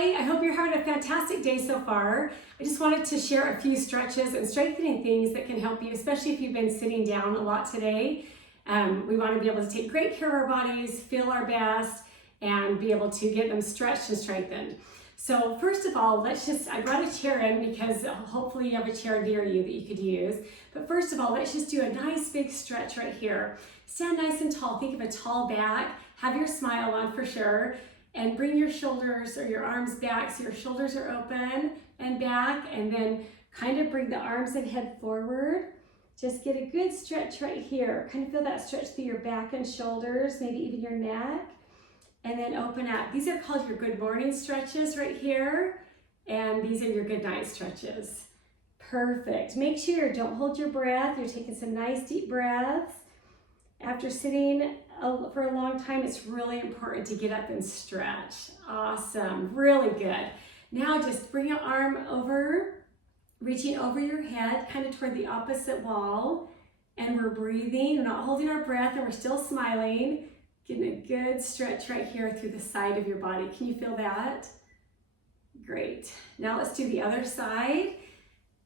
Hi, I hope you're having a fantastic day so far. I just wanted to share a few stretches and strengthening things that can help you, especially if you've been sitting down a lot today. We want to be able to take great care of our bodies, feel our best, and be able to get them stretched and strengthened. So first of all, I brought a chair in because hopefully you have a chair near you that you could use. But first of all, let's just do a nice big stretch right here. Stand nice and tall. Think of a tall back. Have your smile on for sure. And bring your shoulders or your arms back so your shoulders are open and back, and then kind of bring the arms and head forward. Just get a good stretch right here. Kind of feel that stretch through your back and shoulders, maybe even your neck, and then open up. These are called your good morning stretches right here, and these are your good night stretches. Perfect. Make sure, don't hold your breath. You're taking some nice deep breaths. After sitting for a long time, it's really important to get up and stretch. Awesome, really good. Now just bring your arm over, reaching over your head, kind of toward the opposite wall. And we're breathing, we're not holding our breath, and we're still smiling. Getting a good stretch right here through the side of your body. Can you feel that? Great. Now let's do the other side.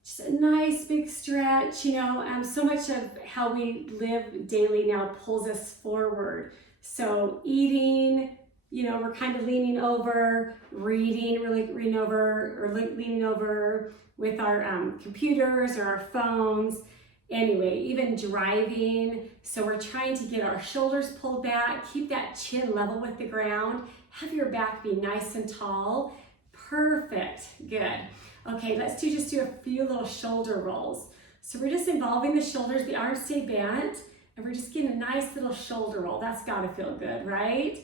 Just a nice big stretch. So much of how we live daily now pulls us forward. So eating, we're kind of leaning over, reading, really leaning over, or leaning over with our computers or our phones. Anyway, even driving. So we're trying to get our shoulders pulled back, keep that chin level with the ground, have your back be nice and tall. Perfect, good. Okay, let's just do a few little shoulder rolls. So we're just involving the shoulders, the arms stay bent, and we're just getting a nice little shoulder roll. That's gotta feel good, right?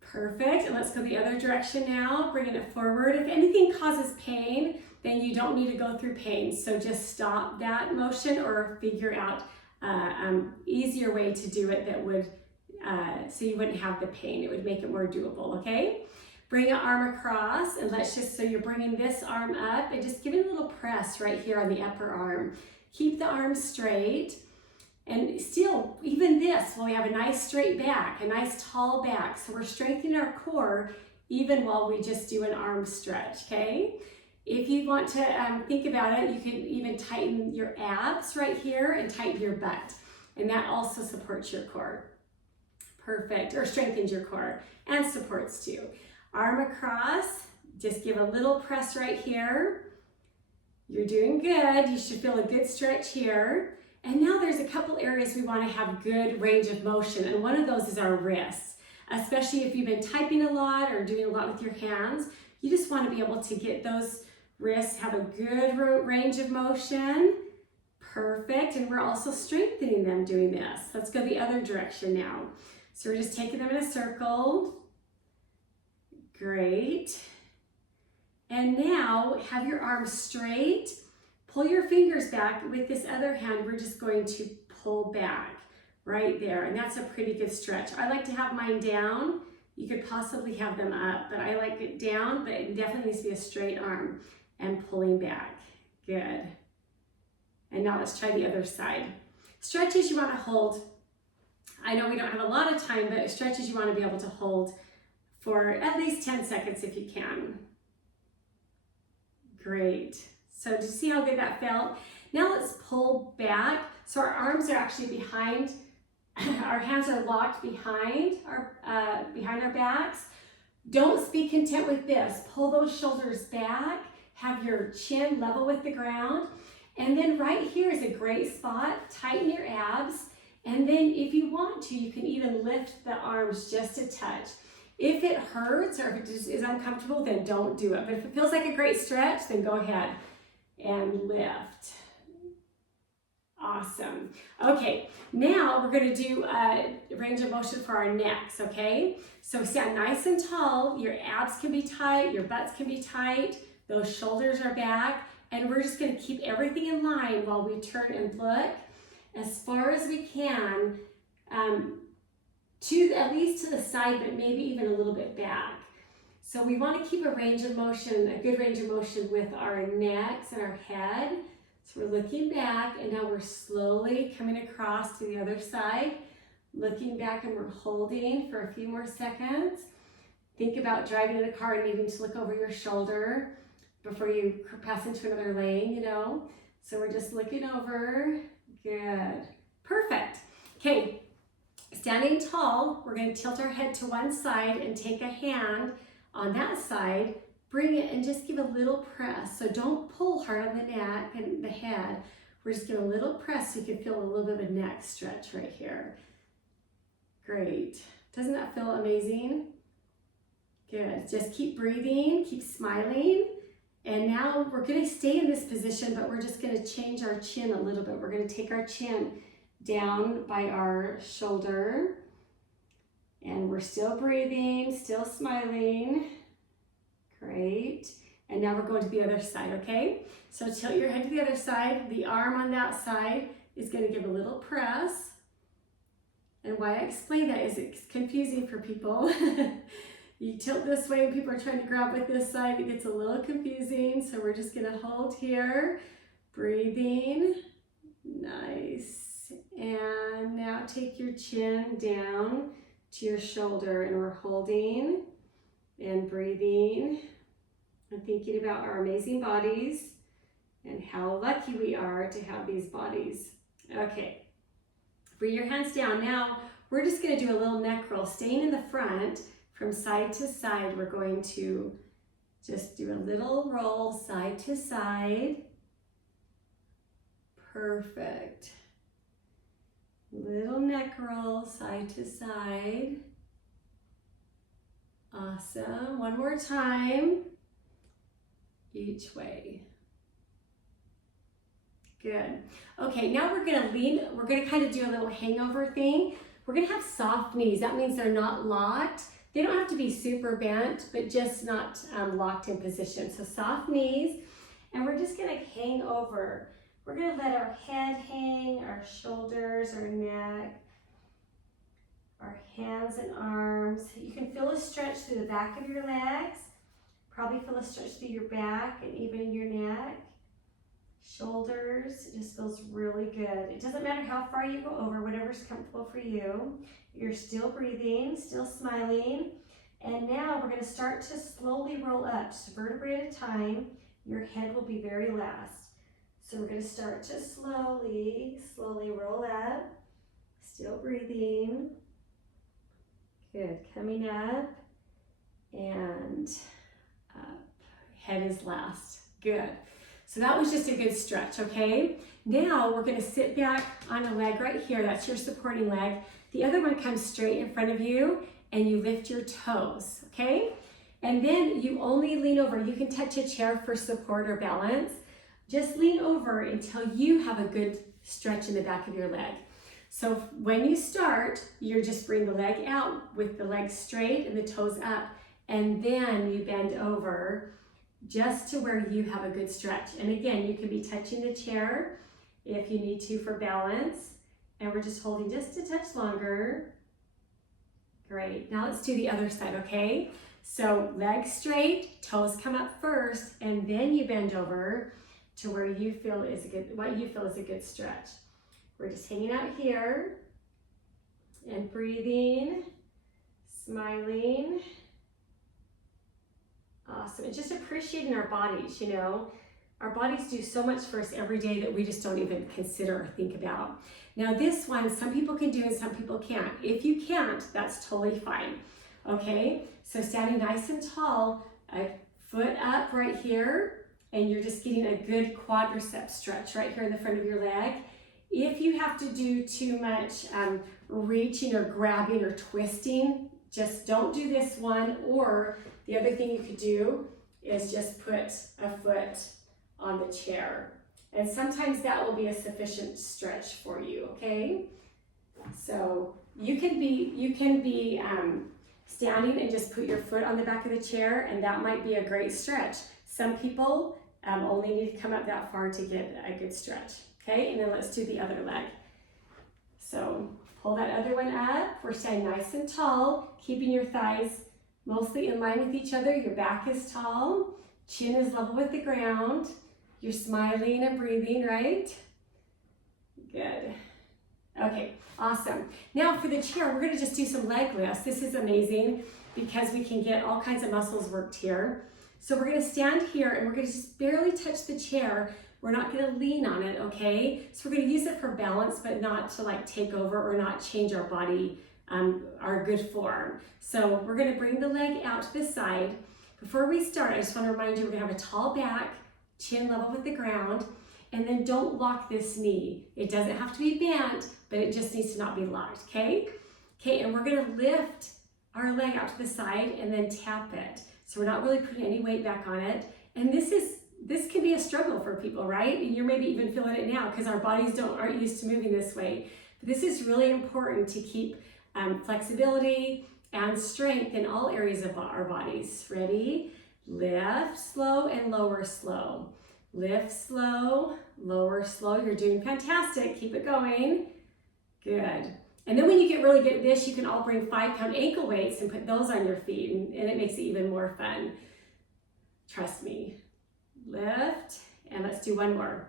Perfect, and let's go the other direction now, bringing it forward. If anything causes pain, then you don't need to go through pain. So just stop that motion or figure out an easier way to do it that would, so you wouldn't have the pain. It would make it more doable, okay? Bring your arm across, and so you're bringing this arm up and just give it a little press right here on the upper arm. Keep the arm straight, and still, even this, we have a nice straight back, a nice tall back. So we're strengthening our core even while we just do an arm stretch, okay? If you want to think about it, you can even tighten your abs right here and tighten your butt, and that also supports your core. Perfect, or strengthens your core and supports too. Arm across, just give a little press right here. You're doing good. You should feel a good stretch here. And now there's a couple areas we want to have good range of motion, and one of those is our wrists. Especially if you've been typing a lot or doing a lot with your hands, you just want to be able to get those wrists, have a good range of motion. Perfect, and we're also strengthening them doing this. Let's go the other direction now. So we're just taking them in a circle. Great. And now have your arms straight. Pull your fingers back. With this other hand, we're just going to pull back right there. And that's a pretty good stretch. I like to have mine down. You could possibly have them up, but I like it down, but it definitely needs to be a straight arm and pulling back. Good. And now let's try the other side. Stretches you want to hold. I know we don't have a lot of time, but stretches you want to be able to hold for at least 10 seconds if you can. Great. So do you see how good that felt? Now let's pull back. So our arms are actually behind, our hands are locked behind our backs. Don't be content with this. Pull those shoulders back, have your chin level with the ground. And then right here is a great spot. Tighten your abs. And then if you want to, you can even lift the arms just a touch. If it hurts or if it just is uncomfortable, then don't do it. But if it feels like a great stretch, then go ahead and lift. Awesome. Okay, now we're going to do a range of motion for our necks, okay? So stand nice and tall. Your abs can be tight, your butts can be tight, those shoulders are back, and we're just going to keep everything in line while we turn and look as far as we can, at least to the side, but maybe even a little bit back. So we want to keep a range of motion, a good range of motion with our necks and our head. So we're looking back, and now we're slowly coming across to the other side, looking back, and we're holding for a few more seconds. think about driving in a car and needing to look over your shoulder before you pass into another lane, you know. So we're just looking over. Good. Perfect. Okay, standing tall, we're going to tilt our head to one side and take a hand on that side, bring it and just give a little press. So don't pull hard on the neck and the head. We're just giving a little press so you can feel a little bit of a neck stretch right here. Great. Doesn't that feel amazing? Good. Just keep breathing, keep smiling. And now we're going to stay in this position, but we're just going to change our chin a little bit. We're going to take our chin down by our shoulder. And we're still breathing, still smiling. Great. And now we're going to the other side, okay? So tilt your head to the other side. The arm on that side is going to give a little press. And why I explain that is it's confusing for people. You tilt this way and people are trying to grab with this side. It gets a little confusing. So we're just going to hold here. Breathing. Nice. And now take your chin down to your shoulder and we're holding and breathing and thinking about our amazing bodies and how lucky we are to have these bodies. Okay, bring your hands down. Now we're just going to do a little neck roll, staying in the front from side to side. We're going to just do a little roll side to side. Perfect. Little neck roll side to side. Awesome. One more time. Each way. Good. Okay, now we're going to lean. We're going to kind of do a little hangover thing. We're going to have soft knees. That means they're not locked. They don't have to be super bent, but just not locked in position. So soft knees. And we're just going to hang over. We're going to let our head hang, our shoulders, our neck, our hands and arms. You can feel a stretch through the back of your legs. Probably feel a stretch through your back and even your neck. Shoulders, it just feels really good. It doesn't matter how far you go over, whatever's comfortable for you. You're still breathing, still smiling. And now we're going to start to slowly roll up, just a vertebrae at a time. Your head will be very last. So we're going to start to slowly roll up. Still breathing. Good. Coming up and up. Head is last. Good. So that was just a good stretch, okay? Now we're going to sit back on a leg right here. That's your supporting leg. The other one comes straight in front of you and you lift your toes, okay? And then you only lean over. You can touch a chair for support or balance. Just lean over until you have a good stretch in the back of your leg. So when you start, you just bring the leg out with the leg straight and the toes up, and then you bend over just to where you have a good stretch. And again, you can be touching the chair if you need to for balance. And we're just holding just a touch longer. Great. Now let's do the other side, okay? So legs straight, toes come up first, and then you bend over to where you feel is a good, what you feel is a good stretch. We're just hanging out here and breathing, smiling. Awesome. And just appreciating our bodies, you know. Our bodies do so much for us every day that we just don't even consider or think about. Now this one, some people can do and some people can't. If you can't, that's totally fine. Okay, so standing nice and tall, a foot up right here, and you're just getting a good quadricep stretch right here in the front of your leg. If you have to do too much reaching or grabbing or twisting, just don't do this one. Or the other thing you could do is just put a foot on the chair. And sometimes that will be a sufficient stretch for you, okay? So you can be standing and just put your foot on the back of the chair, and that might be a great stretch. Some people only need to come up that far to get a good stretch, okay? And then let's do the other leg. So pull that other one up. We're staying nice and tall, keeping your thighs mostly in line with each other. Your back is tall, chin is level with the ground. You're smiling and breathing, right? Good. Okay, awesome. Now for the chair, we're gonna just do some leg lifts. This is amazing because we can get all kinds of muscles worked here. So we're gonna stand here and we're gonna just barely touch the chair. We're not gonna lean on it, okay? So we're gonna use it for balance, but not to like take over or not change our body, our good form. So we're gonna bring the leg out to the side. Before we start, I just wanna remind you, we're gonna have a tall back, chin level with the ground, and then don't lock this knee. It doesn't have to be bent, but it just needs to not be locked, okay? Okay, and we're gonna lift our leg out to the side and then tap it. So we're not really putting any weight back on it. And this can be a struggle for people, right? And you're maybe even feeling it now because our bodies aren't used to moving this way. But this is really important to keep flexibility and strength in all areas of our bodies. Ready? Lift, slow, and lower, slow. Lift, slow, lower, slow. You're doing fantastic. Keep it going. Good. And then when you get really good at this, you can all bring 5-pound ankle weights and put those on your feet, and it makes it even more fun. Trust me. Lift, and let's do one more.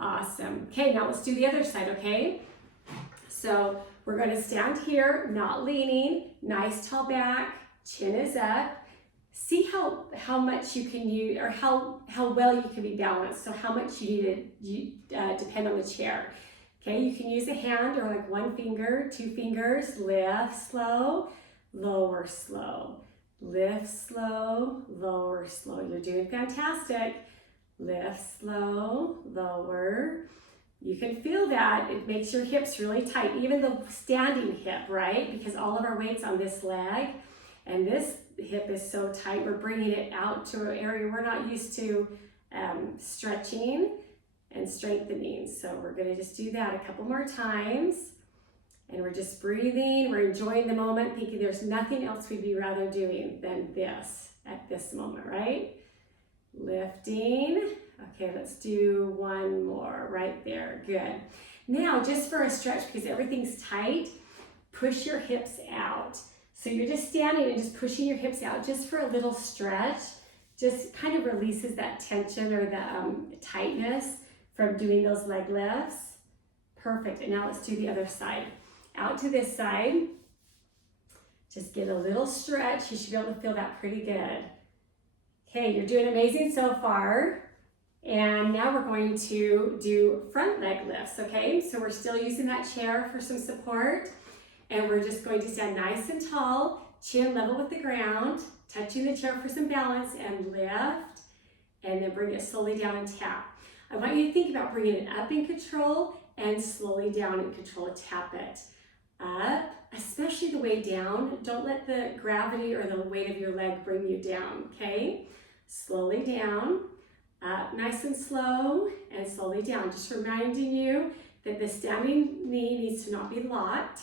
Awesome. Okay, now let's do the other side, okay? So we're gonna stand here, not leaning, nice tall back, chin is up. See how much you can use, or how well you can be balanced. So how much you need to depend on the chair. Okay, you can use a hand or like 1 finger, 2 fingers. Lift, slow, lower, slow. Lift, slow, lower, slow. You're doing fantastic. Lift, slow, lower. You can feel that. It makes your hips really tight, even the standing hip, right? Because all of our weight's on this leg, and this hip is so tight, we're bringing it out to an area we're not used to stretching and strengthening. So we're gonna just do that a couple more times. And we're just breathing, we're enjoying the moment, thinking there's nothing else we'd be rather doing than this at this moment, right? Lifting. Okay, let's do one more right there. Good. Now, just for a stretch, because everything's tight, push your hips out. So you're just standing and just pushing your hips out just for a little stretch. Just kind of releases that tension or the tightness from doing those leg lifts. Perfect. And now let's do the other side. Out to this side. Just get a little stretch. You should be able to feel that pretty good. Okay, you're doing amazing so far. And now we're going to do front leg lifts, okay? So we're still using that chair for some support. And we're just going to stand nice and tall, chin level with the ground, touching the chair for some balance, and lift, and then bring it slowly down and tap. I want you to think about bringing it up in control and slowly down in control. Tap it up, especially the way down. Don't let the gravity or the weight of your leg bring you down, okay? Slowly down, up nice and slow, and slowly down. Just reminding you that the standing knee needs to not be locked.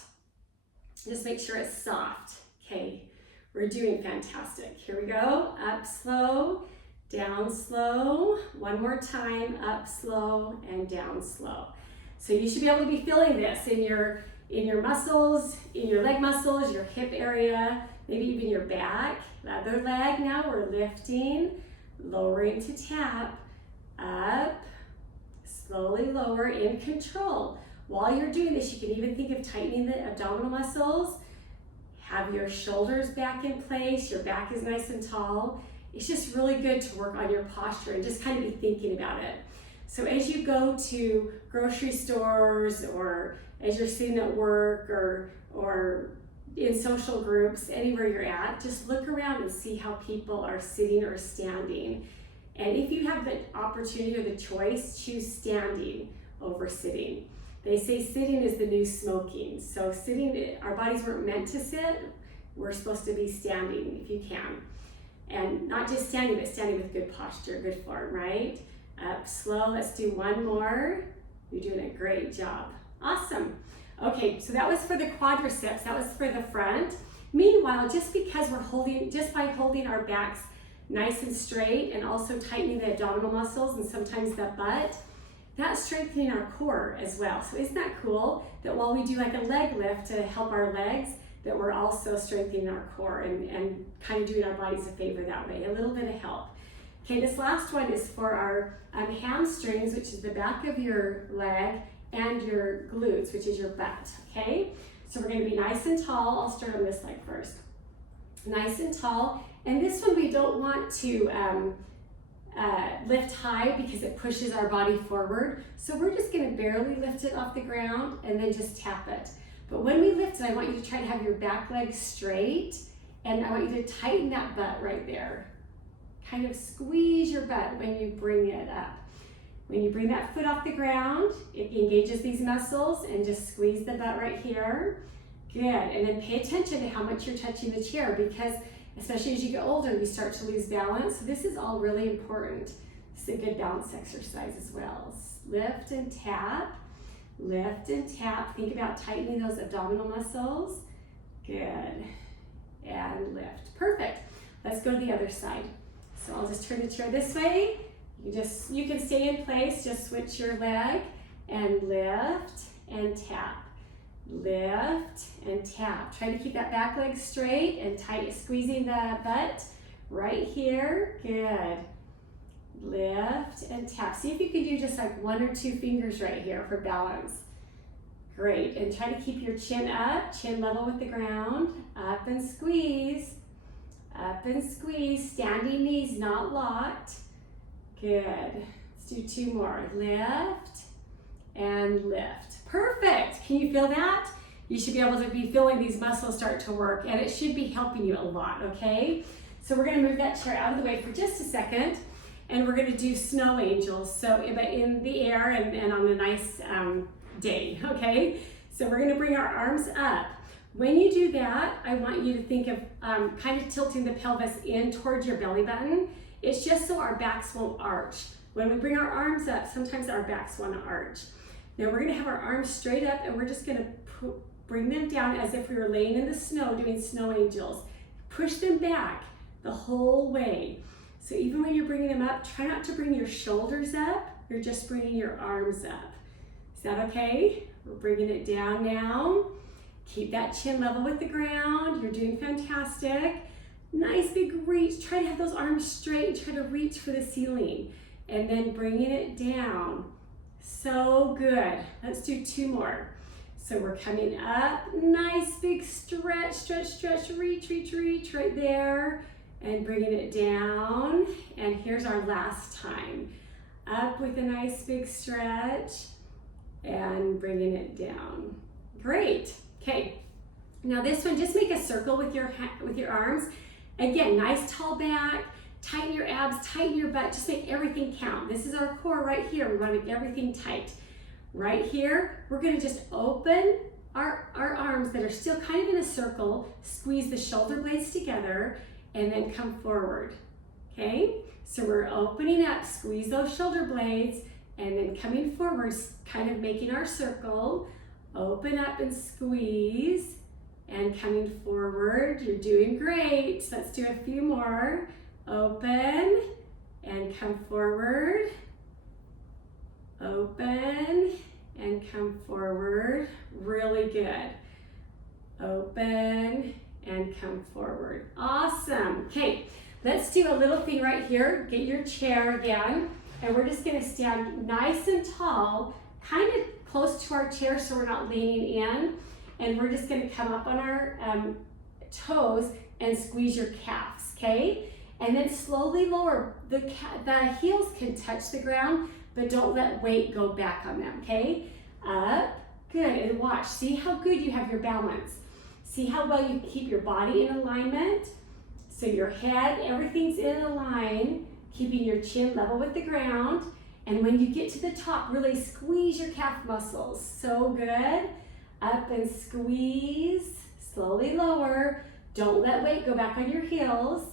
Just make sure it's soft. Okay, we're doing fantastic. Here we go, up slow, down slow. One more time, up slow and down slow. So you should be able to be feeling this in your muscles, in your leg muscles, your hip area, maybe even your back. The other leg now, we're lifting, lowering to tap, up, slowly lower in control. While you're doing this, you can even think of tightening the abdominal muscles. Have your shoulders back in place, your back is nice and tall. It's just really good to work on your posture and just kind of be thinking about it. So as you go to grocery stores, or as you're sitting at work, or in social groups, anywhere you're at, just look around and see how people are sitting or standing. And if you have the opportunity or the choice, choose standing over sitting. They say sitting is the new smoking. So sitting, our bodies weren't meant to sit. We're supposed to be standing if you can. And not just standing, but standing with good posture, good form, right? Up slow, let's do one more. You're doing a great job. Awesome. Okay, so that was for the quadriceps, that was for the front. Meanwhile, just by holding our backs nice and straight and also tightening the abdominal muscles and sometimes the butt, that's strengthening our core as well. So isn't that cool that while we do like a leg lift to help our legs, that we're also strengthening our core and kind of doing our bodies a favor that way, a little bit of help. Okay, this last one is for our hamstrings, which is the back of your leg, and your glutes, which is your butt, okay? So we're gonna be nice and tall. I'll start on this leg first. nice and tall. And this one we don't want to lift high because it pushes our body forward. So we're just gonna barely lift it off the ground and then just tap it. But when we lift it, I want you to try to have your back leg straight, and I want you to tighten that butt right there. Kind of squeeze your butt when you bring it up. When you bring that foot off the ground, it engages these muscles, and just squeeze the butt right here. Good, and then pay attention to how much you're touching the chair, because especially as you get older, you start to lose balance. So this is all really important. This is a good balance exercise as well. Lift and tap, lift and tap. Think about tightening those abdominal muscles. Good, and lift. Perfect. Let's go to the other side. So I'll just turn the chair this way. You can stay in place, just switch your leg and lift and tap. Lift and tap. Try to keep that back leg straight and tight, squeezing the butt right here. Good. Lift and tap. See if you can do just like 1 or 2 fingers right here for balance. Great. And try to keep your chin up, chin level with the ground. Up and squeeze. Up and squeeze. Standing knees, not locked. Good. Let's do 2 more. Lift and lift. Perfect. Can you feel that? You should be able to be feeling these muscles start to work, and it should be helping you a lot, okay? So we're gonna move that chair out of the way for just a second, and we're gonna do snow angels. So in the air and on a nice day, okay? So we're gonna bring our arms up. When you do that, I want you to think of kind of tilting the pelvis in towards your belly button. It's just so our backs won't arch. When we bring our arms up, sometimes our backs want to arch. Now we're going to have our arms straight up, and we're just going to bring them down as if we were laying in the snow doing snow angels. Push them back the whole way. So even when you're bringing them up, try not to bring your shoulders up. You're just bringing your arms up. Is that okay? We're bringing it down now. Keep that chin level with the ground. You're doing fantastic. Nice big reach. Try to have those arms straight and try to reach for the ceiling. And then bringing it down. So good. Let's do 2 more. So we're coming up. Nice big stretch, stretch, stretch, reach, reach, reach right there. And bringing it down. And here's our last time. Up with a nice big stretch. And bringing it down. Great. Okay. Now this one, just make a circle with your arms. Again, nice tall back, tighten your abs, tighten your butt, just make everything count. This is our core right here. We want to make everything tight. Right here, we're going to just open our arms that are still kind of in a circle, squeeze the shoulder blades together, and then come forward. Okay? So we're opening up, squeeze those shoulder blades, and then coming forward, kind of making our circle. Open up and squeeze. And coming forward, you're doing great. Let's do a few more. Open and come forward. Open and come forward. Really good. Open and come forward. Awesome. Okay, let's do a little thing right here. Get your chair again, and we're just gonna stand nice and tall, kind of close to our chair so we're not leaning in. And we're just gonna come up on our toes and squeeze your calves, okay? And then slowly lower. The heels can touch the ground, but don't let weight go back on them, okay? Up, good, and watch. See how good you have your balance. See how well you keep your body in alignment. So your head, everything's in a line, keeping your chin level with the ground. And when you get to the top, really squeeze your calf muscles. So good. Up and squeeze, slowly lower. Don't let weight go back on your heels.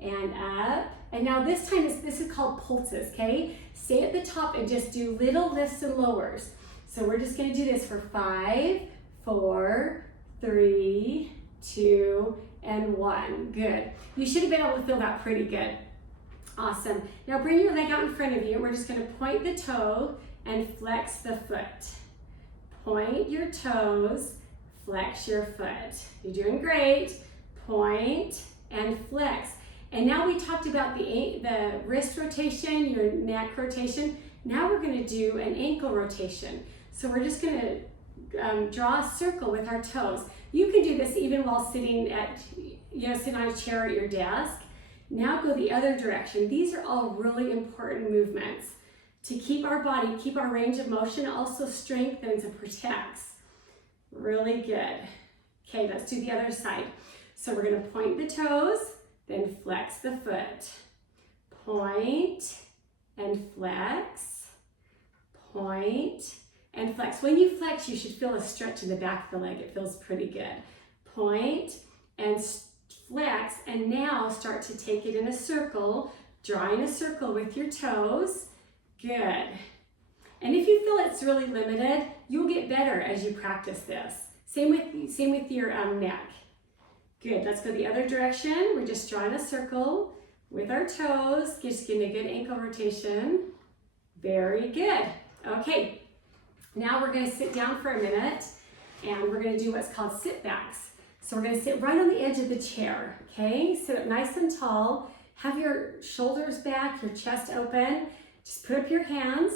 And up. And now this time, this is called pulses, okay? Stay at the top and just do little lifts and lowers. So we're just gonna do this for 5, 4, 3, 2, and 1. Good. You should have been able to feel that pretty good. Awesome. Now bring your leg out in front of you. We're just gonna point the toe and flex the foot. Point your toes, flex your foot. You're doing great. Point and flex. And now we talked about the wrist rotation, your neck rotation. Now we're gonna do an ankle rotation. So we're just gonna draw a circle with our toes. You can do this even while sitting at sit on a chair at your desk. Now go the other direction. These are all really important movements to keep our body, keep our range of motion, also strengthens and protects. Really good. Okay, let's do the other side. So we're gonna point the toes, then flex the foot. Point and flex, point and flex. When you flex, you should feel a stretch in the back of the leg. It feels pretty good. Point and flex, and now start to take it in a circle, drawing a circle with your toes. Good. And if you feel it's really limited, you'll get better as you practice this. Same with your neck. Good, let's go the other direction. We're just drawing a circle with our toes, just getting a good ankle rotation. Very good. Okay, now we're gonna sit down for a minute and we're gonna do what's called sit backs. So we're gonna sit right on the edge of the chair, okay? Sit up nice and tall. Have your shoulders back, your chest open. Just put up your hands,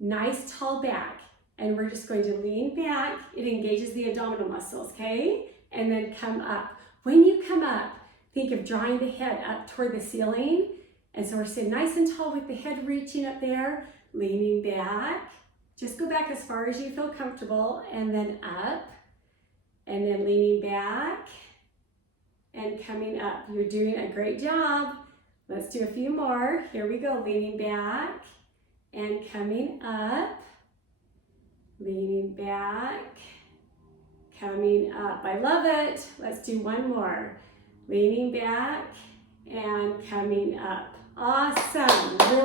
nice tall back. And we're just going to lean back. It engages the abdominal muscles, okay? And then come up. When you come up, think of drawing the head up toward the ceiling. And so we're sitting nice and tall with the head reaching up there, leaning back. Just go back as far as you feel comfortable, and then up, and then leaning back, and coming up. You're doing a great job. Let's do a few more. Here we go, leaning back, and coming up, leaning back, coming up. I love it. Let's do one more. Leaning back and coming up. Awesome.